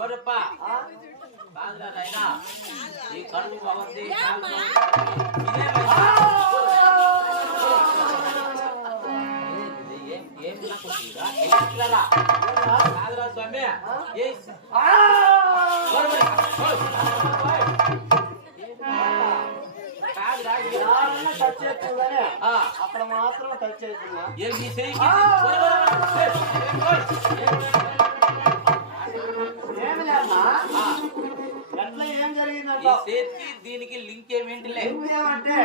ఓరప్పా కాదురా నాయనా ఈ కడుపు బాగుంది ఏం కాదురా స్వామి అక్కడ మాత్రం టచ్ అవుతున్నా ఏమి లేమ్మా ఎట్లా ఏం జరిగిందంటే దీనికి లింక్ ఏమేంటిలే ఏమంటే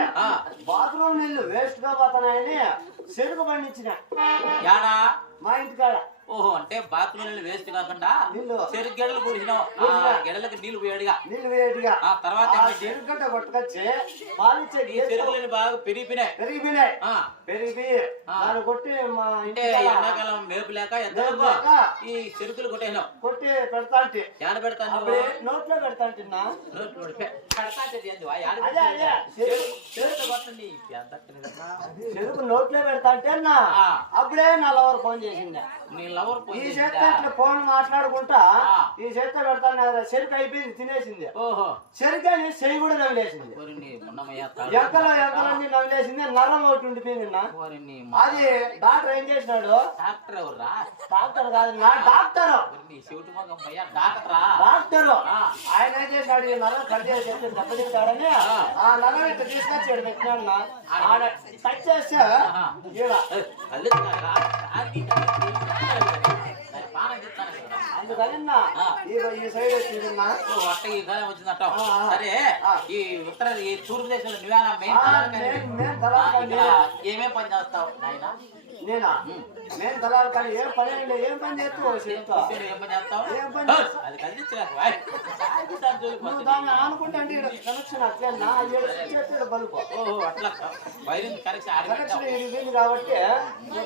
బాత్రూమ్ నీళ్ళు వేస్ట్ గా పోతున్నాయని చెరుకు పండించిన యాడా మా ఇంటికాడ. ఓహో అంటే బాత్రూమ్ వేస్ట్ కాకుండా చెరుకు గెడలు కూడిసినావు గెడలకు నీళ్లు వేడిగా తర్వాత చెరుగడ్డ కొట్టుకొచ్చి పాలిచ్చే చెరుకులని బాగా పెరిగిపోయినాయి దాన్ని కొట్టి అంటే ఎండాకాలం మేపు లేక ఈ చెరుకులు కొట్టి పెడతా ఏడ పెడతాను నోట్లో పెడతా చెరుకు నోట్లో పెడతా అంటే అప్పుడే నా లవర్ ఫోన్ చేసింది. ఈ చేత ఇట్లా ఫోన్ మాట్లాడుకుంటా ఈ చేత పెడతాను చెరుకు అయిపోయింది తినేసింది. చెరుకు అని చెయ్యి కూడా నవ్వులేసింది. ఎక్కలన్నీ నవ్వులేసింది. నరం ఒకటి ఉండిపోయింది. అది డాక్టర్ ఏం చేసినాడు? డాక్టర్ కాదు నా డాక్టర్ ఆయన ఏం చేసినాడు? ఈ నరం కట్ చేసి దెబ్బతింటాడని ఆ నరం ఇట్లా తీసుకొచ్చి ఇక్కడ పెట్టినాడు. కట్ చేస్తే అందుకని ఈ సైడ్ వచ్చిందమ్మా వచ్చిందట. సరే ఈ ఉత్తర ఈ తూర్పు దేశంలో ఏమేం పని చేస్తావు నాయనా? నేనా నేను దళాలు కానీ ఏం పని ఏం పని చేస్తావు? అది కదిలించలేదు దాన్ని అనుకుంటే అంటే కనెక్షన్ అట్లా బల్బు అట్లా వైరింగ్ కనెక్షన్ ఇది కాబట్టి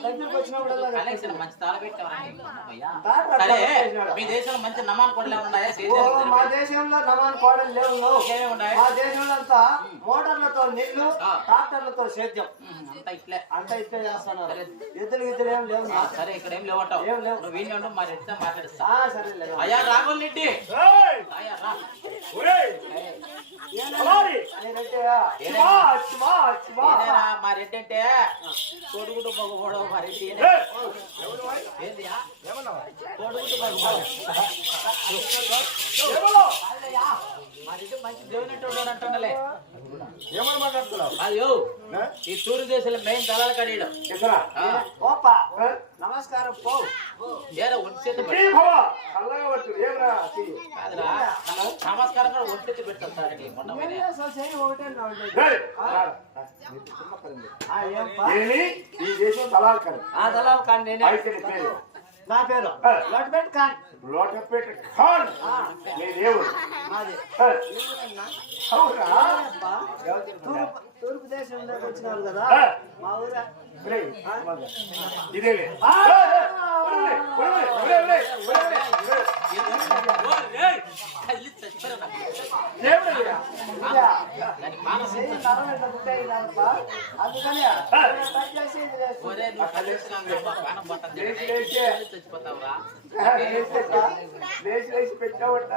దగ్గరికి వచ్చినప్పుడు కనెక్షన్ మంచి తాళ పెట్టావా? మీ దేశంలో మంచి నమాన్ కోడలు ఉన్నాయా? మా దేశంలో నమాన్ కోడలు లేవు. మా దేశంలో అంతా మోటార్లతో నీళ్లు ట్రాక్టర్లతో సేద్యం అంతా ఇట్లే చేస్తున్నారు. ఎద్దులు గిద్దలు ఏం లేవు. సరే ఇక్కడ ఏం లేవటావు? ఏం లేవు. నువ్వు వీళ్ళు మరి ఎట్లా మాట్లాడుస్తా? సరే అయ్యా రాఘవల్ రెడ్డి మా రెడ్డి అంటే కొడుకుడు మగపోవడం మా రెడ్డి మా రెడ్డి మంచి దేవుని అంటుండలే. ఏమని మాట్లాడుతున్నావు? అయ్యో ఈ తూరు దేశంలో మెయిన్ దళాలు కడియడం. నమస్కారం పో నమస్కారం కూడా ఒంటి పెడతారు. ఈ దేశం దళాలు కానీ నా పేరు లోటపేట ఖాన్. లోటపేట ఖాన్ తూర్పు దేశంలో వచ్చినారు కదా మా ఊరు ఇదే అందుకని లేచి పెట్టావట.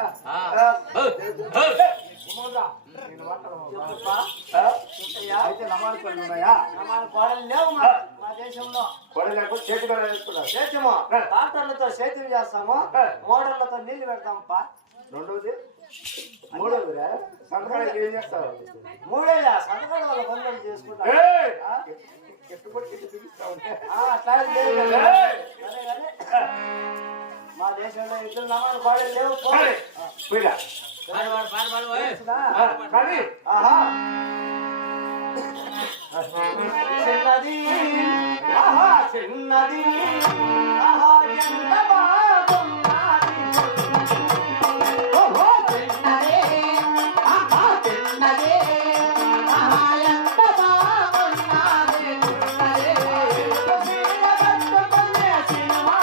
అయితే నమాలు కోడలు ఉన్నాయా? నమాలు కోడలు లేవు మా దేశంలో. కోడలు లేకపోతే సేద్యము ట్రాక్టర్లతో సేద్యం చేస్తాము, మోటార్లతో నీళ్లు పెడతామప్పా. రెండోది మూడోది సంతకాలకి ఏం చేస్తావు? మూడేదా సంతకాల వల్ల పనులు చేసుకుంటా. అట్లా మా దేశంలో ఇద్దరు నమాలు కోడలు లేవు. చిన్నది చిన్నది ఎంత బాగున్నది చిన్నది ఎంత బాగున్నది సినిమా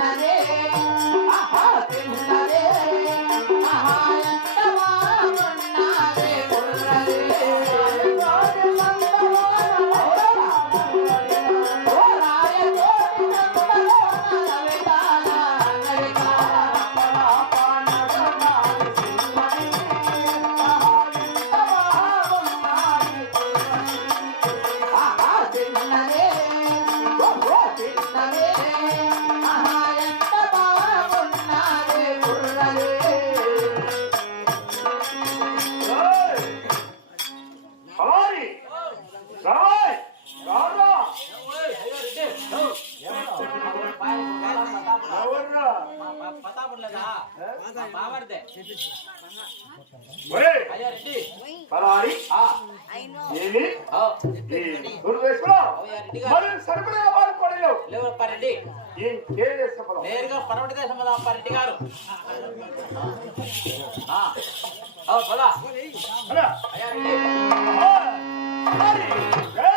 Nade రాయ్ రారా ఓయ్, అయ్యో రెడ్డి ఎవర్రా పతాపడలేదా బామర్దే ఒరే అయ్యో రెడ్డి పరారి ఆ ఏమి ఓ దూరు వేసుకున్నావు అయ్యా రెడ్డి గారు మరి సరిపడే వాళ్ళు కొడలేవు లేవప్ప రెడ్డి ఏం కేసుకోవాలి నేరుగా పరమటి దేశం అప్ప రెడ్డి గారు ఆ ఓ పదా అలా అయ్యా రెడ్డి మరి ఏ